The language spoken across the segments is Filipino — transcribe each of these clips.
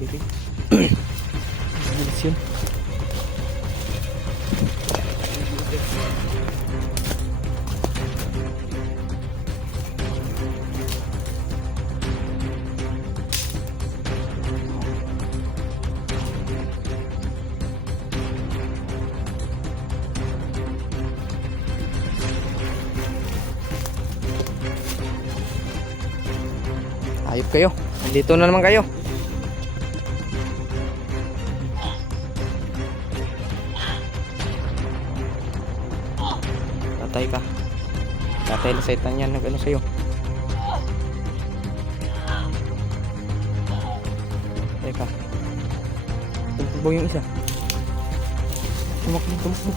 Sige. Bilis yun. Ayop kayo. Nandito na naman kayo. Tatay ka. Tatay na saitan yan. Nag-ano sa'yo. Tatay ka. Tumakbo yung isa. Tumakbo, tumakbo.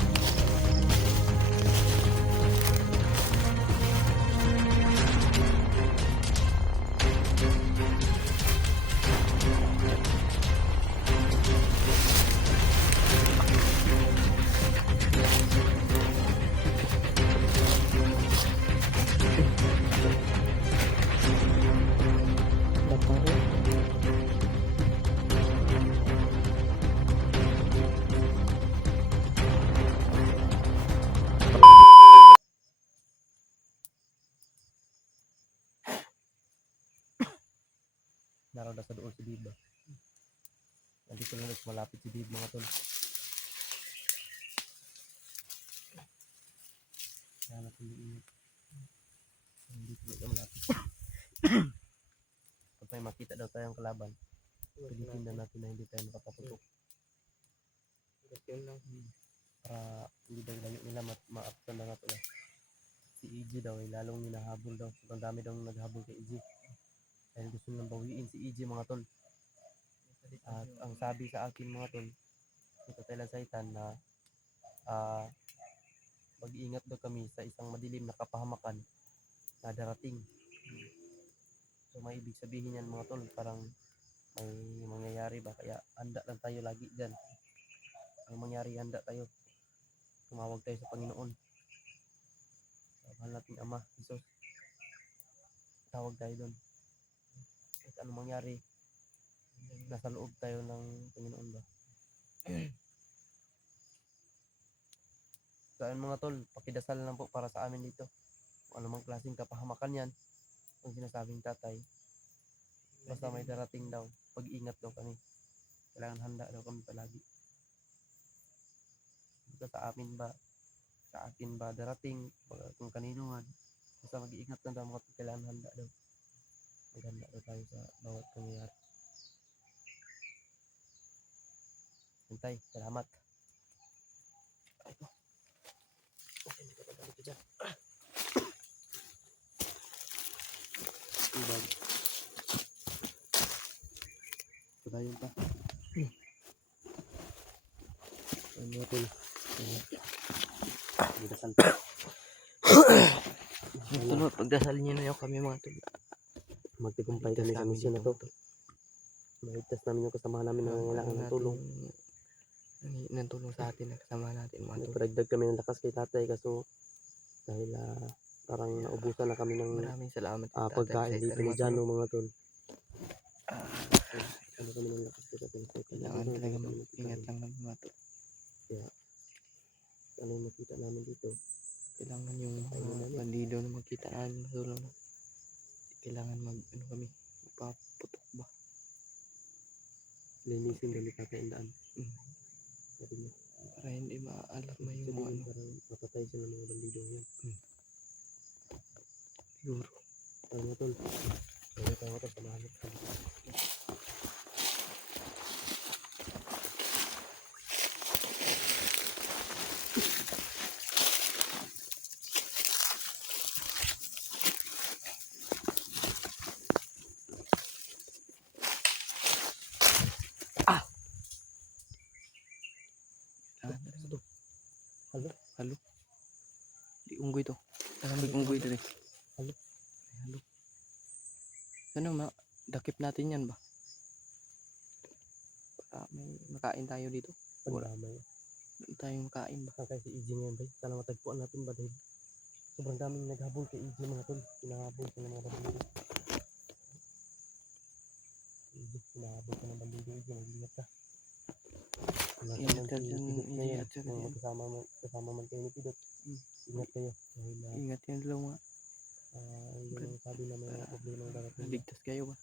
Naroon sa doon si Dib. Nandito lang malapit si Dib mga tol. Kaya natin iingat. Nandito lang malapit. Kapag makita daw tayong kalaban, pilitin na natin na hindi tayo makapaputok. Yun lang. Para hindi daw layo nila ma-upsan na natin. Si EG daw ay lalong hinahabol daw. Ang dami daw naghabol kay EG. Dahil gusto nang bawiin si EG mga tol. At ang sabi sa akin mga tol, ito tayo saitan na mag-iingat daw kami sa isang madilim na kapahamakan na darating. So may ibig sabihin yan mga tol, parang may mangyayari ba, kaya handa lang tayo lagi dyan. Ang mangyari, handa tayo. Tumawag tayo sa Panginoon. Mahal nating Ama, Jesus. Tawag tayo doon. At anong mangyari, nasa loob tayo ng Panginoon ba? So ayun mga tol, pakidasal lang po para sa amin dito. Kung anumang klaseng kapahamakan yan, ang sinasabing tatay, basta may darating daw, pag-ingat daw kami. Kailangan handa daw kami palagi. Basta sa akin ba darating, kung kanino man, basta mag-iingat lang daw mga tol, kailangan handa daw. Maganda daw tayo sa bawat pangyayari. Hintay, salamat. Ito. Hindi ka pa dito dyan. Ibag. Padayon pa. Ano ito? Pagdasal pa. Ito, pagdasal niyo na yung kami mga tol. Magtikumpay kami sa misyon na to. Mahigtas namin yung kasamahan namin na nangangailangan ng tulong. Ng tulong sa atin, kasama natin mga tol. Nagparagdag kami ng lakas kay tatay kaso dahil parang naubusan na kami ng Maraming salamat pagkain dito ni Jano mga tol. Ano kami ng lakas kay tatay. Kailangan talaga mag-ingat lang ng mga tol. Kaya ano yung makita namin dito? Kailangan yung bandido na makita namin matulong na. Kailangan kami, magpaputok ba? Linisin kami tatay ang daan. Sabi niya. Para hindi maalarma yung mga ano. Parang mapatay sila ng mga bandido yan. Siguro. Tayo mo tol. Tayo mo tol. Pamahanap kami. Halo. Di unggoy to. May unggoy dito. Halo. Halo. Ano dakip natin yan ba? Para may makain tayo dito. Pagdamay. Doon tayo makain ba? Kaya si EG ngayon ba? Sana matagpuan natin ba dahil sobrang daming naghabol kay EG mga tol. Pinahabol sa mga bandido. EG Idyo. Hinahabol ka ng bandido, Idyo. Mag-ingat ka. Ingat ka dyan, Ngayon, ingat ka kung dyan. kasama man kayo ni Pidot, Hmm. ingat kayo. Dahil Ingat yan lang mga. yun ang sabi na may mga problema ang darating. Ligtas kayo ba?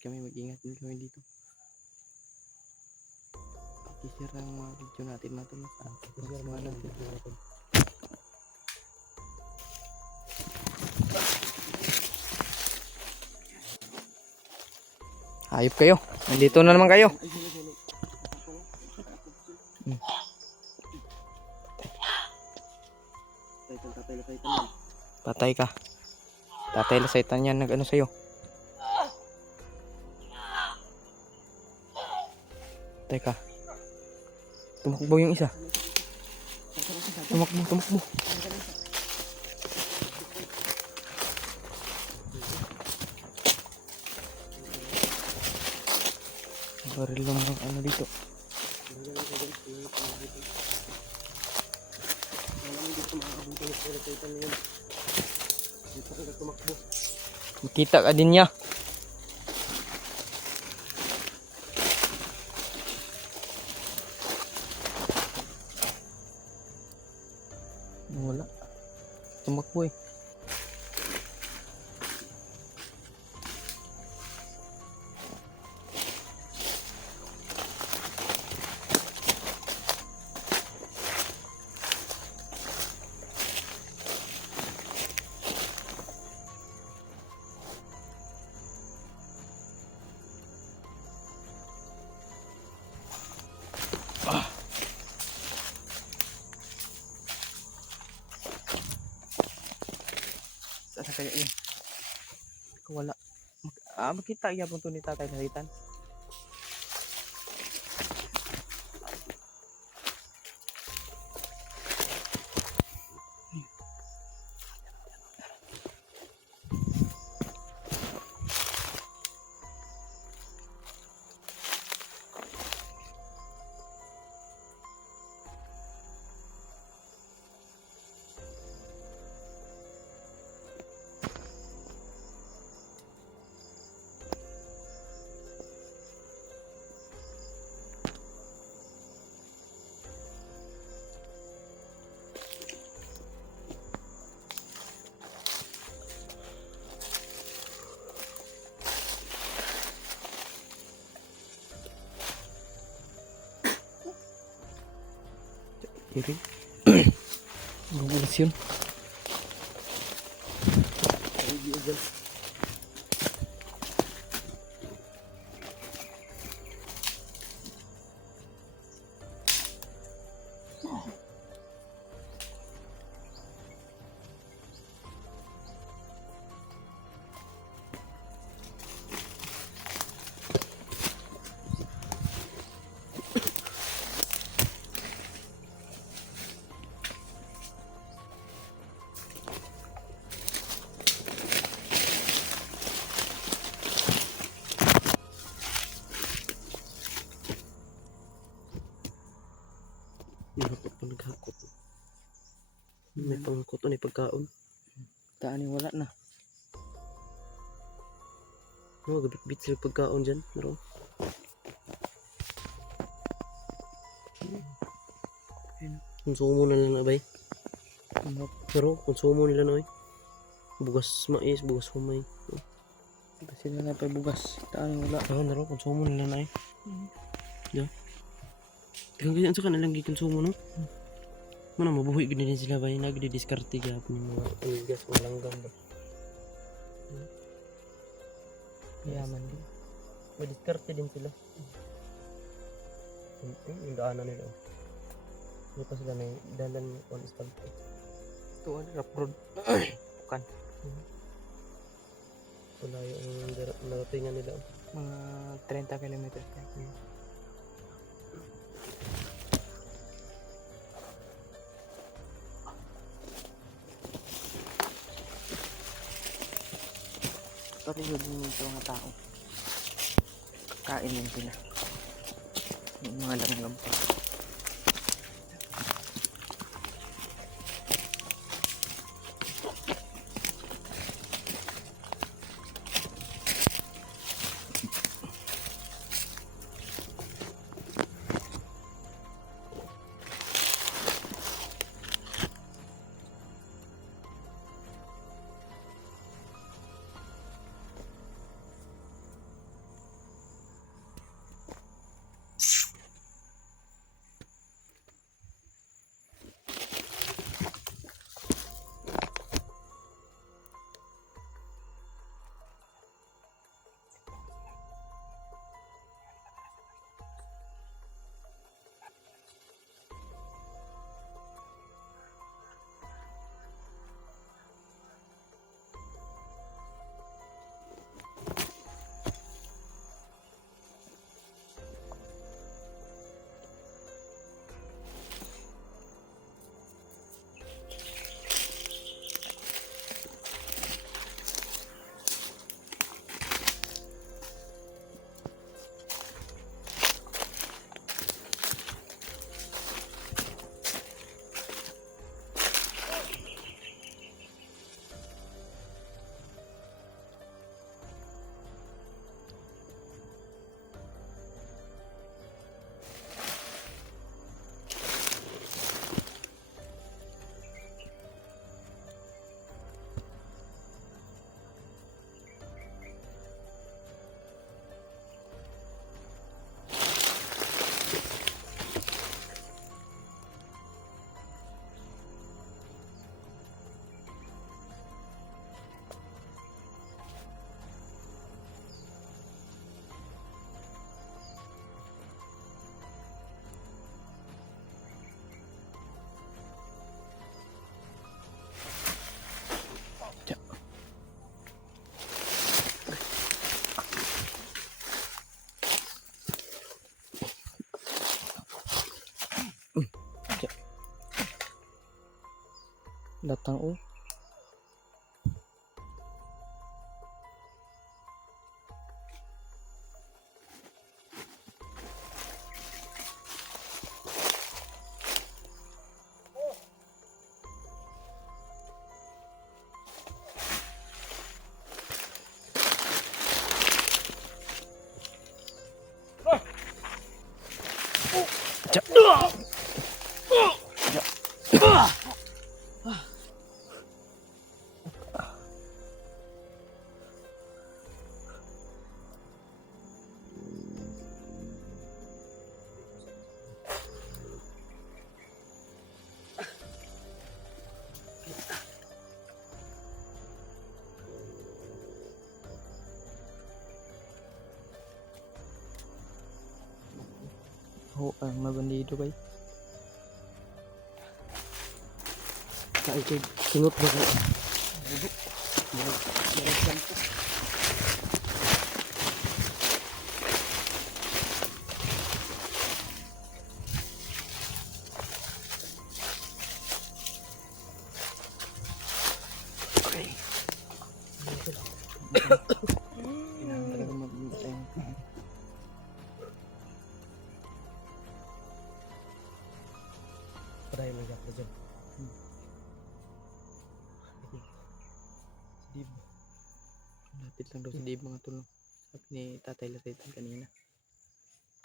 Kami mag-ingat din kami dito. Pakisira ang mga video natin mga tol. Share mo lang video natin. Hayop kayo. Nandito na naman kayo. Patay ka. Tatay lasaitan yan. Nag-ano sa'yo. Teka. Tumakbo yung isa. Tumakbo. Baril lang ng ano dito. Makita ka din niya. Wala. Tumakbo eh. Saan kaya yun? Wala. Makita gyapon to ni Tatay Lasaitan. Kiri. Gugulas yun. Naghakot. May pangkot ni pagkaon. Taan wala na. Gabit-bit sila pagkaon dyan. Pero konsumo na lang na bay. Pero konsumo nila na bugas mais, bugas humay. Kasi na pa bugas. Taan wala. Naro konsumo nila na Yeah. Kaya ganyan sa kanilang gikonsumo no. Mana mabuhay gid din sila bay nagdi-diskarte gyapon yung mga gas o langgam ba. Yaman din. May diskarte din sila. Yung daanan nila. Hindi pa sila may dalan on istampo. Ito ano rough road. Bukan. Wala yung naratingan nila. Mga 30 kilometers na. Pati yun yung mga tao. Kain din sila. Yung mga langgam pa. Datang oh. Oh, ang mga bandido bay. Kaya kay singot ba ko? Okay. Kailangan talaga mag-intay. Padayon lang ako dyan. Di ba? Lapit lang daw si Dave mga tol. Sabi ni Tatay Lasitan kanina.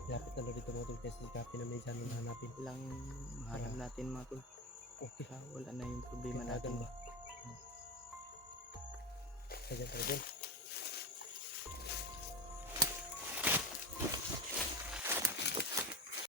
Lapit na daw dito mga tol kasi kapin na may dyan na hanapin. Lang mahanap natin mga tol. Okay. Wala na yung problema Tinagan natin. ba? Kaya dyan.